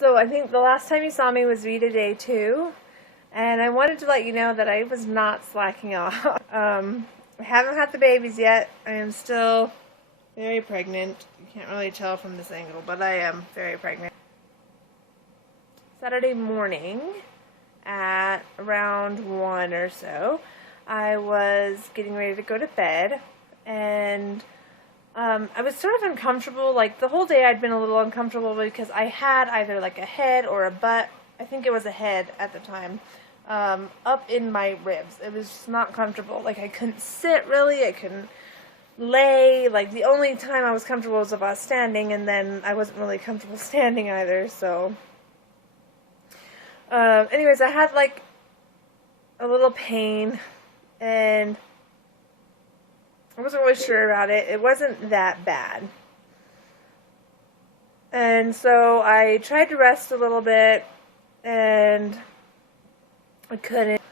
So I think the last time you saw me was Vita Day 2, and I wanted to let you know that I was not slacking off. I haven't had the babies yet. I am still very pregnant. You can't really tell from this angle, but I am very pregnant. Saturday morning at around 1 or so, I was getting ready to go to bed, and I was sort of uncomfortable. Like, the whole day I'd been a little uncomfortable because I had either like a head or a butt, I think it was a head at the time, up in my ribs. It was just not comfortable. Like, I couldn't sit really, I couldn't lay. Like, the only time I was comfortable was if I was standing, and then I wasn't really comfortable standing either, so. Anyways, I had like a little pain, and I wasn't really sure about it. It wasn't that bad. And so I tried to rest a little bit, and I couldn't.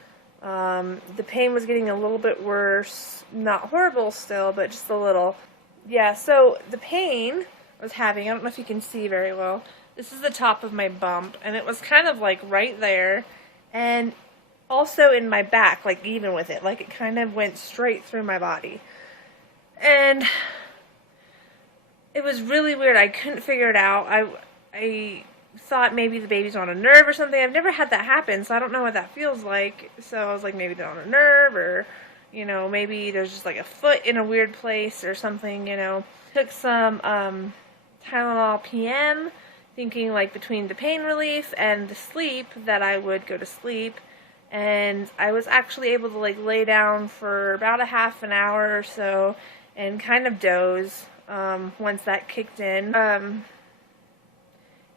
The pain was getting a little bit worse. Not horrible still, but just a little. Yeah, so the pain I was having, I don't know if you can see very well. This is the top of my bump, and it was kind of like right there, and also in my back, like even with it. Like, it kind of went straight through my body. And it was really weird. I couldn't figure it out. I thought maybe the baby's on a nerve or something. I've never had that happen, so I don't know what that feels like. So I was like, maybe they're on a nerve, or, you know, maybe there's just like a foot in a weird place or something, you know. Took some Tylenol PM, thinking like between the pain relief and the sleep that I would go to sleep. And I was actually able to like lay down for about a half an hour or so and kind of doze once that kicked in.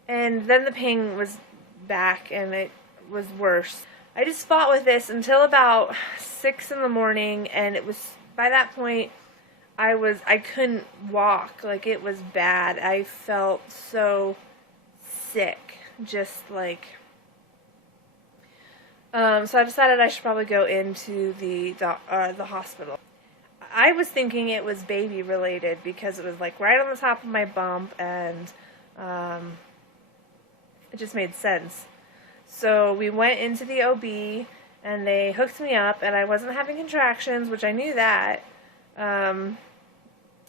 And then the pain was back, and it was worse. I just fought with this until about 6 in the morning, and it was, by that point, I couldn't walk. Like, it was bad. I felt so sick, just like, so I decided I should probably go into the hospital. I was thinking it was baby related because it was like right on the top of my bump, and it just made sense. So we went into the OB, and they hooked me up, and I wasn't having contractions, which I knew that. And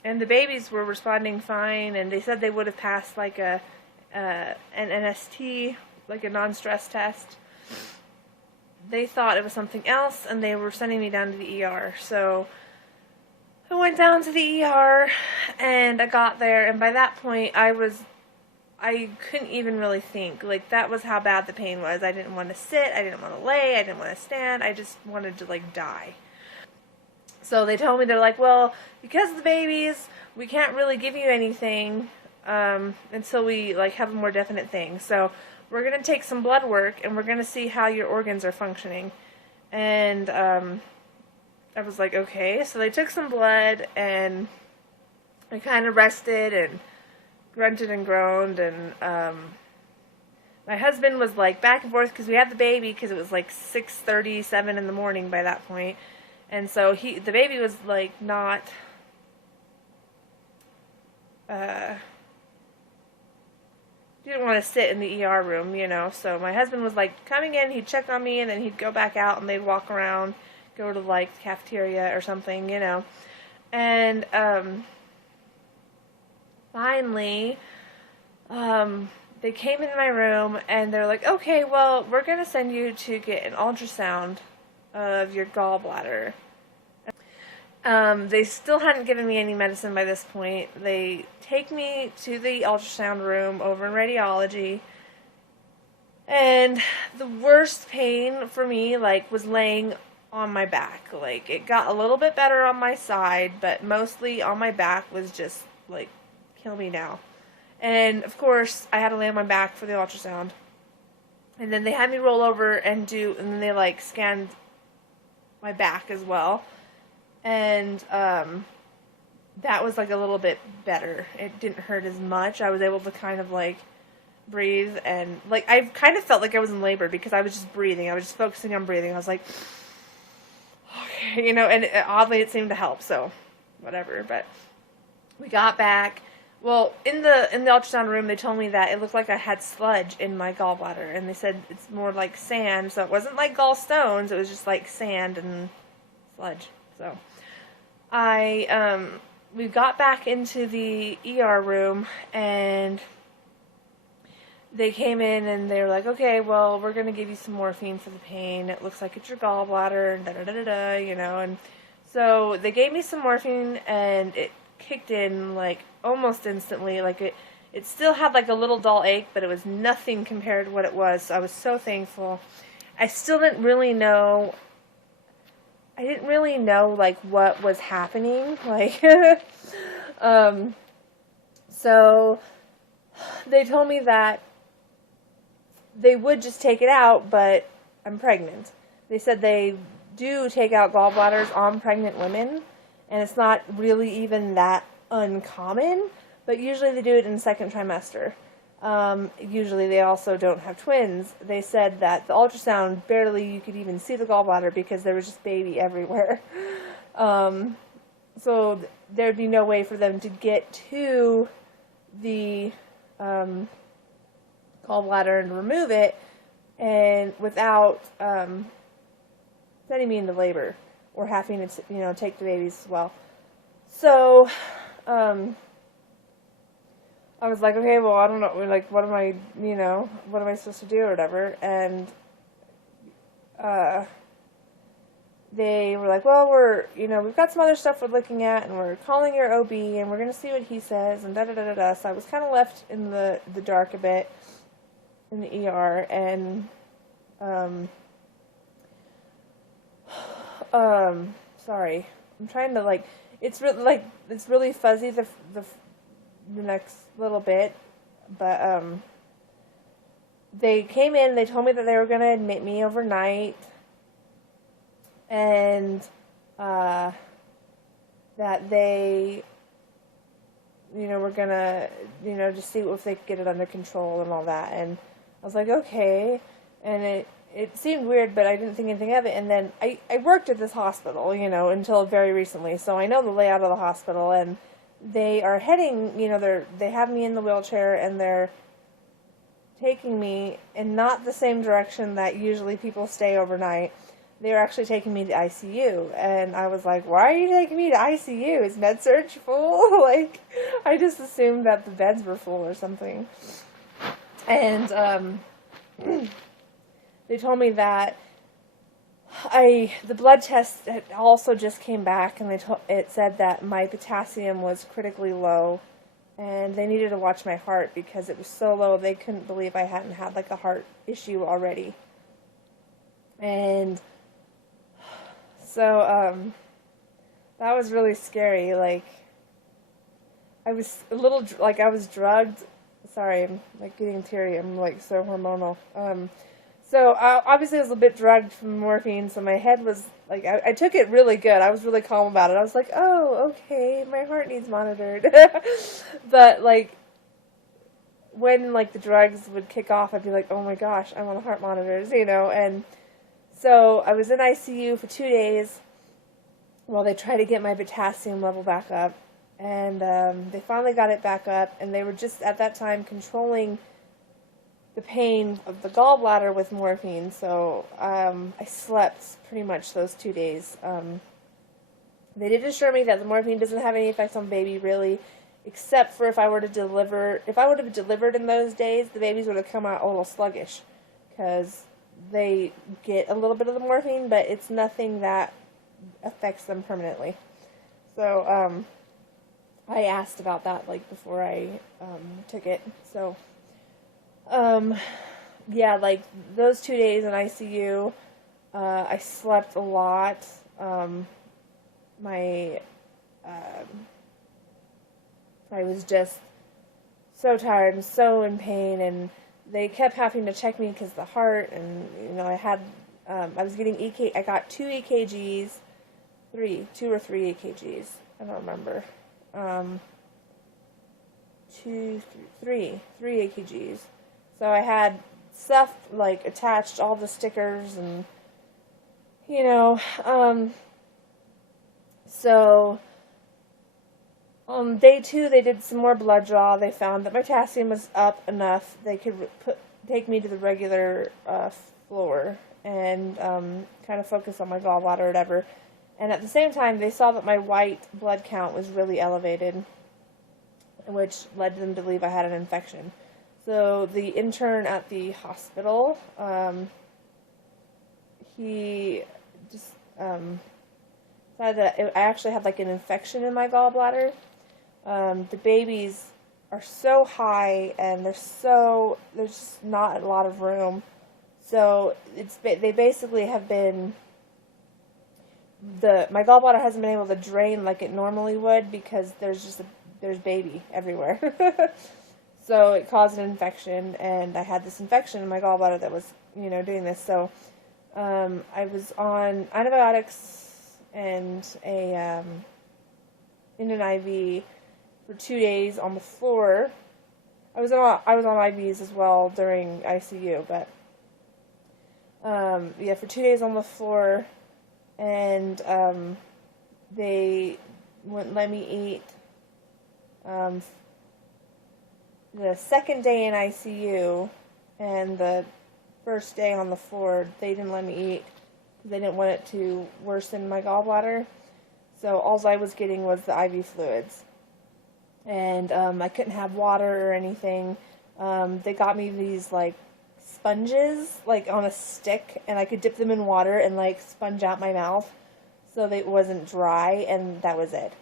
the babies were responding fine, and they said they would have passed like an NST, like a non-stress test. They thought it was something else, and they were sending me down to the ER. So I went down to the ER, and I got there, and by that point I couldn't even really think. Like, that was how bad the pain was. I didn't want to sit, I didn't want to lay, I didn't want to stand, I just wanted to like die. So they told me, they're like, well, because of the babies, we can't really give you anything until we like have a more definite thing. So we're going to take some blood work, and we're going to see how your organs are functioning. And I was like, okay. So they took some blood, and I kind of rested and grunted and groaned. And my husband was like back and forth because we had the baby, because it was like 6:37 in the morning by that point. And so the baby was like not, he didn't want to sit in the ER room, you know. So my husband was like coming in, he'd check on me, and then he'd go back out, and they'd walk around, go to like the cafeteria or something, you know. And finally, they came into my room, and they're like, okay, well, we're going to send you to get an ultrasound of your gallbladder. They still hadn't given me any medicine by this point. They take me to the ultrasound room over in radiology, and the worst pain for me, like, was laying on my back. Like, it got a little bit better on my side, but mostly on my back was just, like, kill me now. And, of course, I had to lay on my back for the ultrasound. And then they had me roll over and then they, like, scanned my back as well. And that was like a little bit better. It didn't hurt as much. I was able to kind of like breathe, and like I kind of felt like I was in labor because I was just breathing. I was just focusing on breathing. I was like, okay, you know, and oddly it seemed to help, so whatever. But we got back. Well, in the ultrasound room, they told me that it looked like I had sludge in my gallbladder, and they said it's more like sand, so it wasn't like gallstones. It was just like sand and sludge. So we got back into the ER room, and they came in and they were like, okay, well, we're going to give you some morphine for the pain. It looks like it's your gallbladder, and da-da-da-da-da, you know. And so they gave me some morphine, and it kicked in, like, almost instantly. Like, it still had, like, a little dull ache, but it was nothing compared to what it was. So I was so thankful. I still didn't really know, like, what was happening. Like, so they told me that they would just take it out, but I'm pregnant. They said they do take out gallbladders on pregnant women, and it's not really even that uncommon, but usually they do it in the second trimester. Usually they also don't have twins. They said that the ultrasound, barely you could even see the gallbladder because there was just baby everywhere. So there'd be no way for them to get to the gallbladder and remove it, and without sending me into labor or having to take the babies as well. So I was like, okay, well, I don't know, like, what am I supposed to do or whatever? And they were like, well, we've got some other stuff we're looking at, and we're calling your OB, and we're going to see what he says, and da-da-da-da-da. So I was kind of left in the dark a bit in the ER, and sorry, I'm trying to, like, it's really fuzzy the next little bit, but they came in, they told me that they were going to admit me overnight, and that they were going to just see if they could get it under control and all that. And I was like, okay. And it seemed weird, but I didn't think anything of it. And then I worked at this hospital, until very recently, so I know the layout of the hospital. And they are heading, they have me in the wheelchair, and they're taking me in not the same direction that usually people stay overnight. They were actually taking me to ICU, and I was like, why are you taking me to ICU? Is med-surg full? Like, I just assumed that the beds were full or something. And they told me that the blood test also just came back, and it said that my potassium was critically low, and they needed to watch my heart because it was so low they couldn't believe I hadn't had, like, a heart issue already. And so that was really scary. Like, I was a little, like, I was drugged. Sorry, I'm, like, getting teary. I'm, like, so hormonal. So obviously I was a bit drugged from morphine, so my head was, like, I took it really good. I was really calm about it. I was like, oh, okay, my heart needs monitored. But, like, when, like, the drugs would kick off, I'd be like, oh my gosh, I'm on heart monitors, and so I was in ICU for 2 days while they tried to get my potassium level back up, and they finally got it back up, and they were just at that time controlling the pain of the gallbladder with morphine. So I slept pretty much those 2 days. They did assure me that the morphine doesn't have any effects on baby, really, except for if I would have delivered in those days, the babies would have come out a little sluggish, because they get a little bit of the morphine, but it's nothing that affects them permanently. So I asked about that, like, before I took it. So yeah, like, those 2 days in ICU, I slept a lot. I was just so tired and so in pain, and they kept having to check me because of the heart, and, I was getting I got 2 EKGs, 2 or 3 EKGs, I don't remember, 3 EKGs, so I had stuff, like, attached, all the stickers, and, so On day 2, they did some more blood draw. They found that my potassium was up enough. They could take me to the regular floor and kind of focus on my gallbladder or whatever. And at the same time, they saw that my white blood count was really elevated, which led them to believe I had an infection. So the intern at the hospital, he just decided that I actually had like an infection in my gallbladder. The babies are so high and there's just not a lot of room. So they basically have been, my gallbladder hasn't been able to drain like it normally would because there's baby everywhere. So it caused an infection, and I had this infection in my gallbladder that was, doing this. So I was on antibiotics and in an IV for 2 days on the floor. I was on IVs as well during ICU, but yeah, for 2 days on the floor, and they wouldn't let me eat. The second day in ICU and the first day on the floor, they didn't let me eat because they didn't want it to worsen my gallbladder. So all I was getting was the IV fluids. And I couldn't have water or anything. They got me these like sponges like on a stick, and I could dip them in water and like sponge out my mouth so that it wasn't dry, and that was it.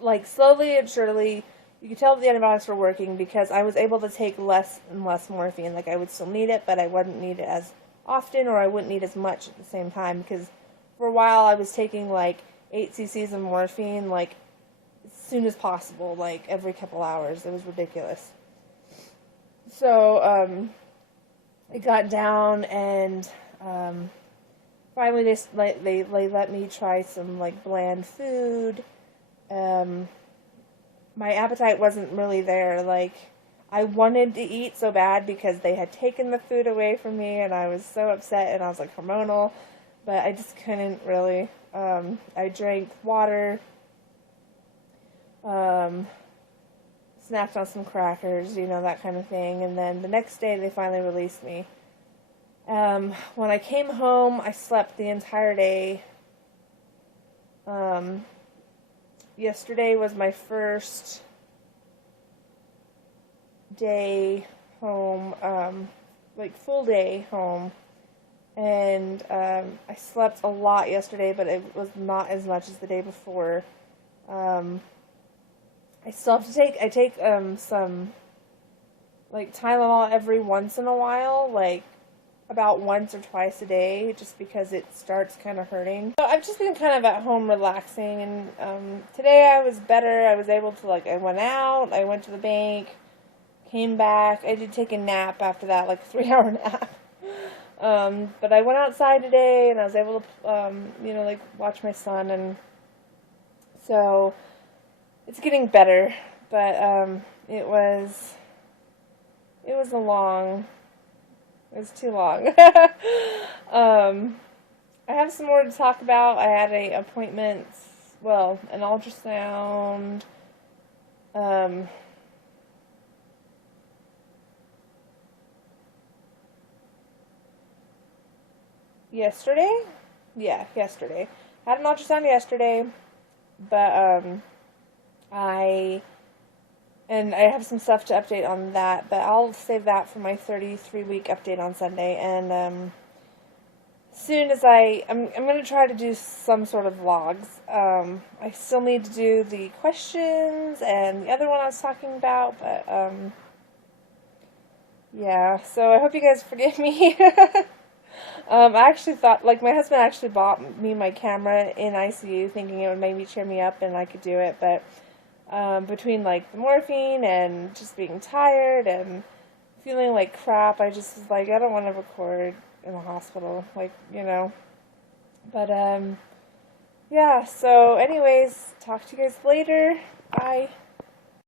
Like slowly and surely, you could tell that the antibiotics were working because I was able to take less and less morphine. Like I would still need it, but I wouldn't need it as often, or I wouldn't need as much at the same time, because for a while I was taking like 8 cc's of morphine like as soon as possible, like every couple hours. It was ridiculous. So it got down, and finally they let me try some like bland food. My appetite wasn't really there. Like, I wanted to eat so bad because they had taken the food away from me, and I was so upset, and I was like hormonal, but I just couldn't really. I drank water, snacked on some crackers, that kind of thing, and then the next day they finally released me. When I came home, I slept the entire day. Yesterday was my first day home, like full day home, and I slept a lot yesterday, but it was not as much as the day before. I still have to I take some like Tylenol every once in a while, like about once or twice a day, just because it starts kind of hurting. So I've just been kind of at home relaxing, and today I was better. I was able to, I went out, I went to the bank, came back. I did take a nap after that, like a 3-hour nap. But I went outside today, and I was able to, watch my son, and so it's getting better. But it was too long. I have some more to talk about. I had an appointment, an ultrasound, yesterday? Yeah, yesterday. I had an ultrasound yesterday, but, I have some stuff to update on that, but I'll save that for my 33-week update on Sunday, and as soon as I'm going to try to do some sort of vlogs. I still need to do the questions and the other one I was talking about, but yeah, so I hope you guys forgive me. I actually thought, my husband actually bought me my camera in ICU thinking it would maybe cheer me up and I could do it, but between the morphine and just being tired and feeling like crap, I just was like, I don't want to record in the hospital, but yeah, so anyways, talk to you guys later. Bye.